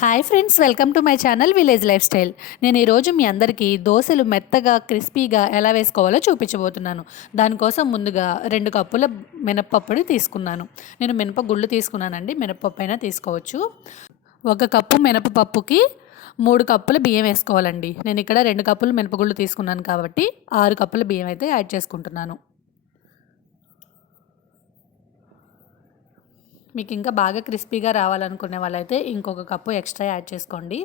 Hi friends welcome to my channel village lifestyle నేను ఈరోజు మీ అందరికీ దోశలు మెత్తగా క్రిస్పీగా ఎలా వేసుకోవాలో చూపించబోతున్నాను. దానికోసం ముందుగా రెండు కప్పుల మినప్పప్పుని తీసుకున్నాను. నేను మినపగుళ్ళు తీసుకున్నానండి మినపప్పు అయినా తీసుకోవచ్చు. ఒక కప్పు మినపపప్పుకి మూడు కప్పుల బియ్యం వేసుకోవాలండి. నేను ఇక్కడ రెండు కప్పులు మినపగుళ్ళు తీసుకున్నాను కాబట్టి ఆరు కప్పుల బియ్యం అయితే యాడ్ చేసుకుంటున్నాను. మీకు ఇంకా బాగా క్రిస్పీగా రావాలనుకునే వాళ్ళైతే ఇంకొక కప్పు ఎక్స్ట్రా యాడ్ చేసుకోండి.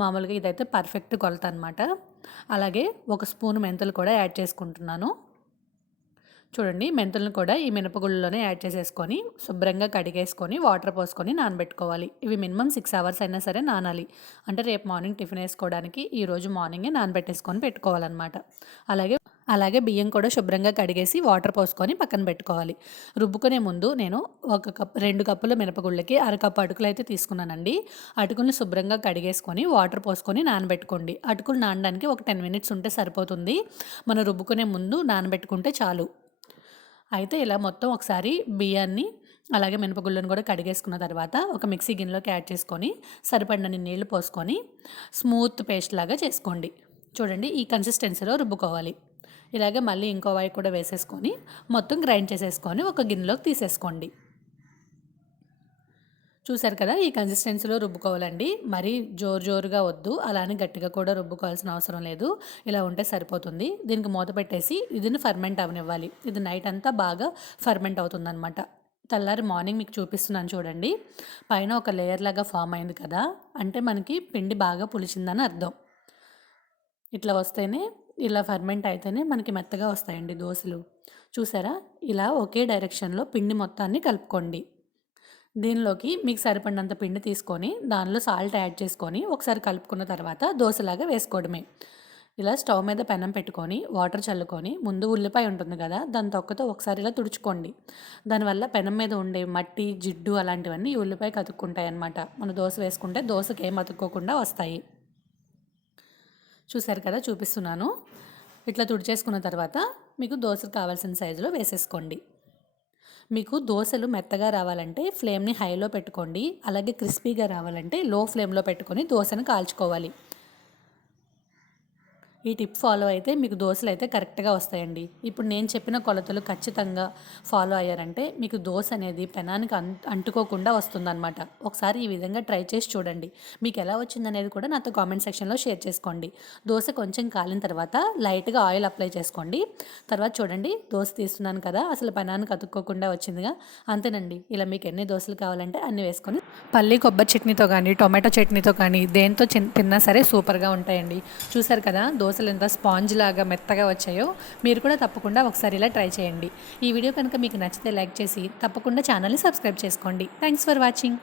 మామూలుగా ఇదైతే పర్ఫెక్ట్ కొలత అనమాట అలాగే ఒక స్పూన్ మెంతులు కూడా యాడ్ చేసుకుంటున్నాను. చూడండి మెంతులను కూడా ఈ మినపగుళ్ళలోనే యాడ్ చేసేసుకొని శుభ్రంగా కడిగేసుకొని వాటర్ పోసుకొని నానబెట్టుకోవాలి. ఇవి మినిమం సిక్స్ అవర్స్ అయినా సరే నానాలి. అంటే రేపు మార్నింగ్ టిఫిన్ వేసుకోవడానికి ఈరోజు మార్నింగే నానబెట్టేసుకొని పెట్టుకోవాలన్నమాట. అలాగే అలాగే బియ్యం కూడా శుభ్రంగా కడిగేసి వాటర్ పోసుకొని పక్కన పెట్టుకోవాలి. రుబ్బుకునే ముందు నేను ఒక కప్ రెండు కప్పుల మినపగుళ్ళకి అరకప్పు అటుకులు అయితే తీసుకున్నానండి. అటుకులను శుభ్రంగా కడిగేసుకొని వాటర్ పోసుకొని నానబెట్టుకోండి. అటుకులు నానడానికి ఒక టెన్ మినిట్స్ ఉంటే సరిపోతుంది. మనం రుబ్బుకునే ముందు నానబెట్టుకుంటే చాలు. అయితే ఇలా మొత్తం ఒకసారి బియ్యాన్ని అలాగే మినపగుళ్ళను కూడా కడిగేసుకున్న తర్వాత ఒక మిక్సీ గిన్నెలోకి యాడ్ చేసుకొని సరిపడినన్ని నీళ్ళు పోసుకొని స్మూత్ పేస్ట్ లాగా చేసుకోండి. చూడండి ఈ కన్సిస్టెన్సీలో రుబ్బుకోవాలి. ఇలాగే మళ్ళీ ఇంకో వైపు కూడా వేసేసుకొని మొత్తం గ్రైండ్ చేసేసుకొని ఒక గిన్నెలోకి తీసేసుకోండి. చూసారు కదా ఈ కన్సిస్టెన్సీలో రుబ్బుకోవాలండి. మరీ జోరు జోరుగా వద్దు అలానే గట్టిగా కూడా రుబ్బుకోవాల్సిన అవసరం లేదు. ఇలా ఉంటే సరిపోతుంది. దీనికి మూత పెట్టేసి ఇదిని ఫర్మెంట్ అవనివ్వాలి. ఇది నైట్ అంతా బాగా ఫర్మెంట్ అవుతుందన్నమాట. తెల్లారి మార్నింగ్ మీకు చూపిస్తున్నాను చూడండి. పైన ఒక లేయర్ లాగా ఫామ్ అయింది కదా అంటే మనకి పిండి బాగా పులిచిందని అర్థం. ఇట్లా వస్తేనే ఇలా ఫర్మెంట్ అయితేనే మనకి మెత్తగా వస్తాయండి దోశలు. చూసారా? ఇలా ఒకే డైరెక్షన్లో పిండి మొత్తాన్ని కలుపుకోండి. దీనిలోకి మీకు సరిపడినంత పిండి తీసుకొని దానిలో సాల్ట్ యాడ్ చేసుకొని ఒకసారి కలుపుకున్న తర్వాత దోశలాగా వేసుకోవడమే. ఇలా స్టవ్ మీద పెనం పెట్టుకొని వాటర్ చల్లుకొని ముందు ఉల్లిపాయ ఉంటుంది కదా దాని తొక్కతో ఒకసారి ఇలా తుడుచుకోండి. దానివల్ల పెనం మీద ఉండే మట్టి జిడ్డు అలాంటివన్నీ ఈ ఉల్లిపాయకి అతుక్కుంటాయి అన్నమాట మన దోశ వేసుకుంటే దోశకి ఏం అతుక్కోకుండా వస్తాయి. చూసారు కదా చూపిస్తున్నాను. ఇట్లా తుడిచేసుకున్న తర్వాత మీకు దోశకు కావాల్సిన సైజులో వేసేసుకోండి. మీకు దోశలు మెత్తగా రావాలంటే ఫ్లేమ్ని హైలో పెట్టుకోండి అలాగే క్రిస్పీగా రావాలంటే లో ఫ్లేమ్లో పెట్టుకొని దోశను కాల్చుకోవాలి. ఈ టిప్ ఫాలో అయితే మీకు దోశలు అయితే కరెక్ట్గా వస్తాయండి. ఇప్పుడు నేను చెప్పిన కొలతలు ఖచ్చితంగా ఫాలో అయ్యారంటే మీకు దోశ అనేది పెనానికి అంటుకోకుండా వస్తుందన్నమాట. ఒకసారి ఈ విధంగా ట్రై చేసి చూడండి. మీకు ఎలా వచ్చిందనేది కూడా నాతో కామెంట్ సెక్షన్లో షేర్ చేసుకోండి. దోశ కొంచెం కాలిన తర్వాత లైట్గా ఆయిల్ అప్లై చేసుకోండి. తర్వాత చూడండి దోశ తీస్తున్నాను కదా అసలు పెనానికి అతుక్కోకుండా వచ్చిందిగా. అంతేనండి. ఇలా మీకు ఎన్ని దోశలు కావాలంటే అన్ని వేసుకొని పల్లి కొబ్బరి చట్నీతో కానీ టొమాటో చట్నీతో కానీ దేంతో తిన్నా సరే సూపర్గా ఉంటాయండి. చూసారు కదా దోశ దోశలు ఎంత స్పాంజ్ లాగా మెత్తగా వచ్చాయో మీరు కూడా తప్పకుండా ఒకసారి ఇలా ట్రై చేయండి. ఈ వీడియో కనుక మీకు నచ్చితే లైక్ చేసి తప్పకుండా ఛానల్ని సబ్స్క్రైబ్ చేసుకోండి. Thanks for watching